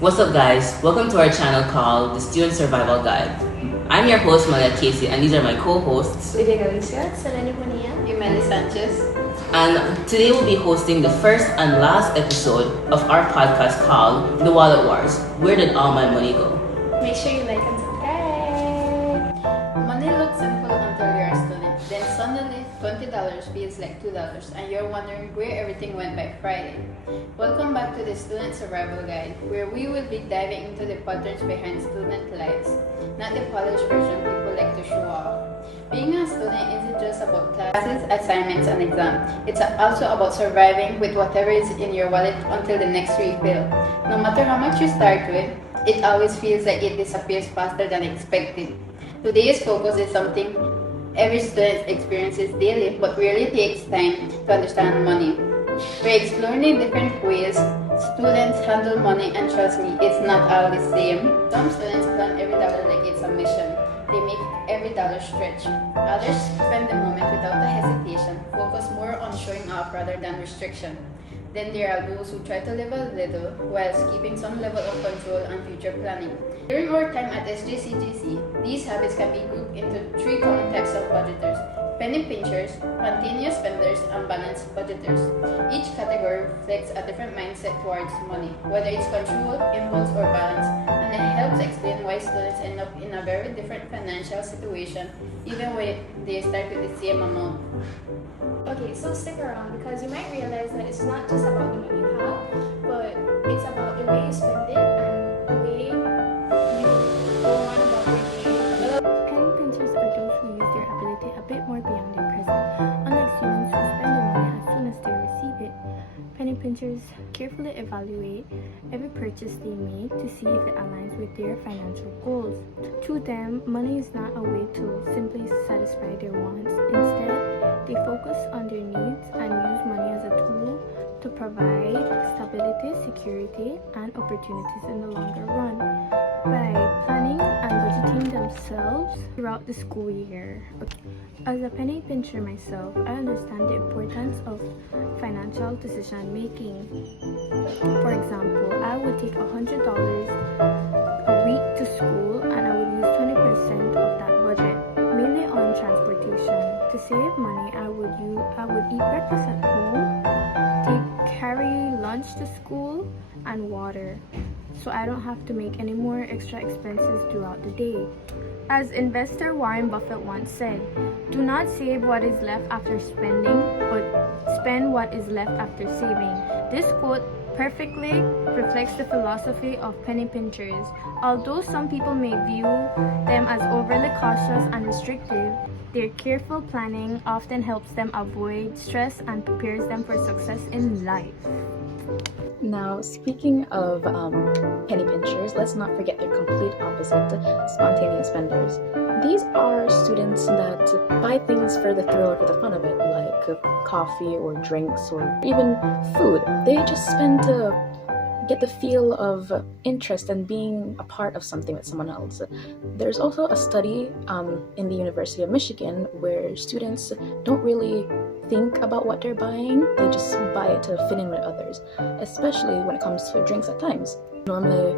What's up guys? Welcome to our channel called The Student Survival Guide. I'm your host Malia Casey and these are my co-hosts Lydia Galicia, Selene Bonilla, Yumeli Sanchez. and today we'll be hosting the first and last episode of our podcast called The Wallet Wars. Where did all my money go? make sure you like and subscribe. Money looks simple until you're a student. Then suddenly $20 feels like $2 and you're wondering where everything went by Friday. Welcome back to the Student Survival Guide, where we will be diving into the patterns behind student lives, not the polished version people like to show off. Being a student isn't just about classes, assignments, and exams. It's also about surviving with whatever is in your wallet until the next refill. No matter how much you start with, it always feels like it disappears faster than expected. Today's focus is something every student experiences daily but rarely takes time to understand money. We're exploring the different ways students handle money, and trust me, it's not all the same. Some students plan every dollar like it's a mission. They make every dollar stretch. Others spend the moment without a hesitation, focus more on showing off rather than restriction. Then there are those who try to live a little whilst keeping some level of control and future planning. During our time at SJCGC, these habits can be grouped into three common types of budgeters: penny pinchers, spontaneous spenders, and balanced budgeters. Each category reflects a different mindset towards money, whether it's control, impulse, or balance, and it helps explain why students end up in a very different financial situation even when they start with the same amount. Okay, so stick around because you might realize that it's not just about the money you have, but it's about the way you spend it and the way you go on about your day. penny pinchers are those who use their ability a bit more beyond their present. Unlike students who spend their money as soon as they receive it, penny pinchers carefully evaluate every purchase they make to see if it aligns with their financial goals. To them, money is not a way to simply satisfy their wants. Instead, they focus on their needs and use money as a tool to provide stability, security, and opportunities in the longer run. By planning and budgeting themselves throughout the school year. As a penny pincher myself, I understand the importance of financial decision making. For example, I would take $100 a week to school and I would use 20% of that budget, mainly on transportation. To save money, I would eat breakfast at home, carry lunch to school, and water, so I don't have to make any more extra expenses throughout the day. As investor Warren Buffett once said, "Do not save what is left after spending, but spend what is left after saving." This quote perfectly reflects the philosophy of penny pinchers. Although some people may view them as overly cautious and restrictive, their careful planning often helps them avoid stress and prepares them for success in life. Now, speaking of penny pinchers, let's not forget their complete opposite, spontaneous spenders. These are students that buy things for the thrill or for the fun of it, like coffee or drinks or even food. They just spend to get the feel of interest and being a part of something with someone else. There's also a study in the University of Michigan where students don't really think about what they're buying, they just buy it to fit in with others, especially when it comes to drinks at times. Normally,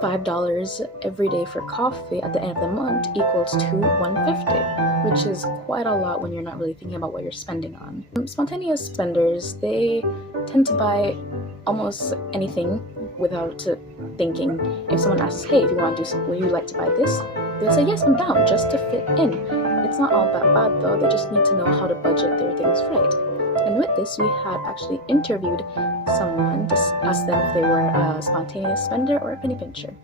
$5 every day for coffee at the end of the month equals to $150, which is quite a lot when you're not really thinking about what you're spending on. Spontaneous spenders, they tend to buy almost anything without thinking. If someone asks, "Hey, if you want to do something, would you like to buy this?" They'll say, "Yes, I'm down," just to fit in. It's not all that bad though, they just need to know how to budget their things right. And with this, we had actually interviewed someone to ask them if they were a spontaneous spender or a penny pincher.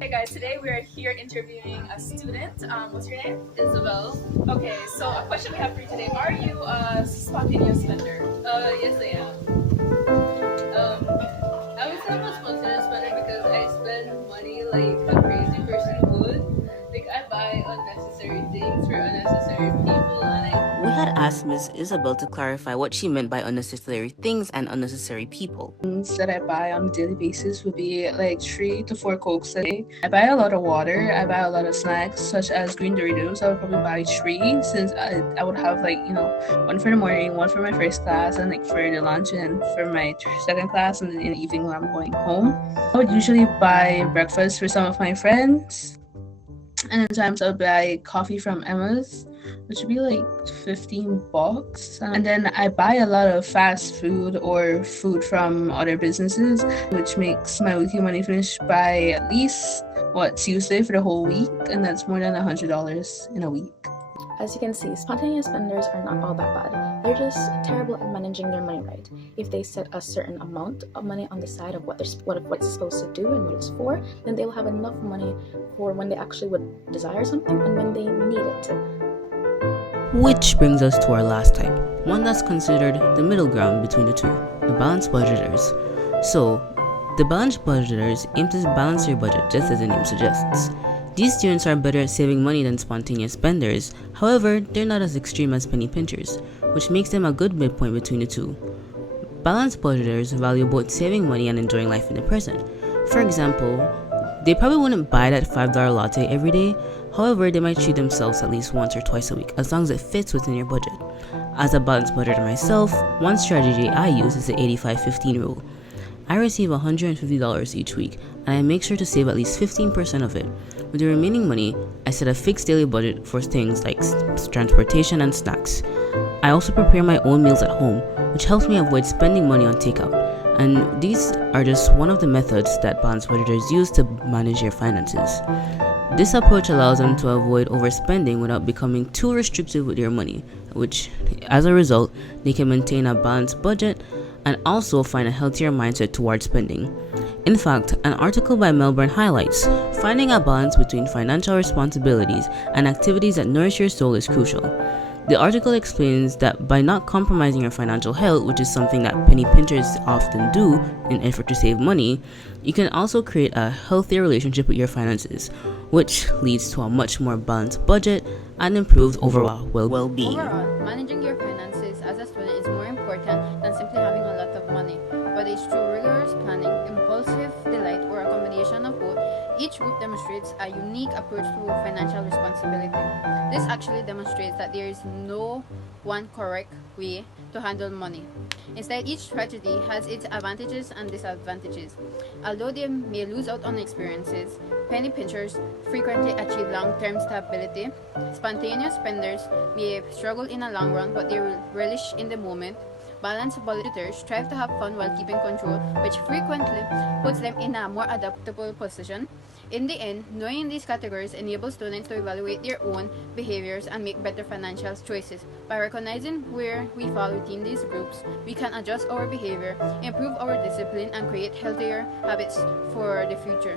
Hey guys, today we are here interviewing a student. What's your name? Isabel. Okay, so a question we have for you today: are you a spontaneous spender? Yes, I am. I would say I'm a spontaneous spender because I spend money like a crazy person would. Like I buy unnecessary things for unnecessary people, and We had asked Ms. Pinterest Isabel to clarify what she meant by unnecessary things and unnecessary people. Things that I buy on a daily basis would be like 3 to 4 Cokes a day. I buy a lot of water. I buy a lot of snacks, such as green Doritos. I would probably buy 3, since I would have like, one for the morning, one for my first class, and like for the lunch, and for my second class, and then in the evening when I'm going home. I would usually buy breakfast for some of my friends, and then sometimes I would buy coffee from Emma's, which would be like $15. And then I buy a lot of fast food or food from other businesses, which makes my weekly money finish by at least Tuesday for the whole week, and that's more than $100 in a week. As you can see, spontaneous spenders are not all that bad. They're just terrible at managing their money right. If they set a certain amount of money on the side of what it's supposed to do and what it's for, then they'll have enough money for when they actually would desire something and when they need it. Which brings us to our last type, one that's considered the middle ground between the two, the balanced budgeters. So, the balanced budgeters aim to balance your budget just as the name suggests. These students are better at saving money than spontaneous spenders, however, they're not as extreme as penny pinchers, which makes them a good midpoint between the two. Balanced budgeters value both saving money and enjoying life in the present. For example, they probably wouldn't buy that $5 latte every day, however, they might treat themselves at least once or twice a week, as long as it fits within your budget. As a balanced budgeter myself, one strategy I use is the 85-15 rule. I receive $150 each week, and I make sure to save at least 15% of it. With the remaining money, I set a fixed daily budget for things like transportation and snacks. I also prepare my own meals at home, which helps me avoid spending money on takeout. And these are just one of the methods that balanced budgeters use to manage their finances. This approach allows them to avoid overspending without becoming too restrictive with their money, which, as a result, they can maintain a balanced budget and also find a healthier mindset towards spending. In fact, an article by Melbourne highlights, finding a balance between financial responsibilities and activities that nourish your soul is crucial. The article explains that by not compromising your financial health, which is something that penny pinchers often do in effort to save money, you can also create a healthier relationship with your finances, which leads to a much more balanced budget and improved overall well-being. Overall, managing your finances as a student is more important than simply having a lot of money, but it's through rigorous planning, impulsive delight, or a combination of both. Each group demonstrates a unique approach to financial responsibility. This actually demonstrates that there is no one correct way to handle money. Instead, each strategy has its advantages and disadvantages. Although they may lose out on experiences, penny pinchers frequently achieve long-term stability. Spontaneous spenders may struggle in the long run, but they will relish in the moment. Balanced budgeters strive to have fun while keeping control, which frequently puts them in a more adaptable position. In the end, knowing these categories enables students to evaluate their own behaviors and make better financial choices. By recognizing where we fall within these groups, we can adjust our behavior, improve our discipline, and create healthier habits for the future.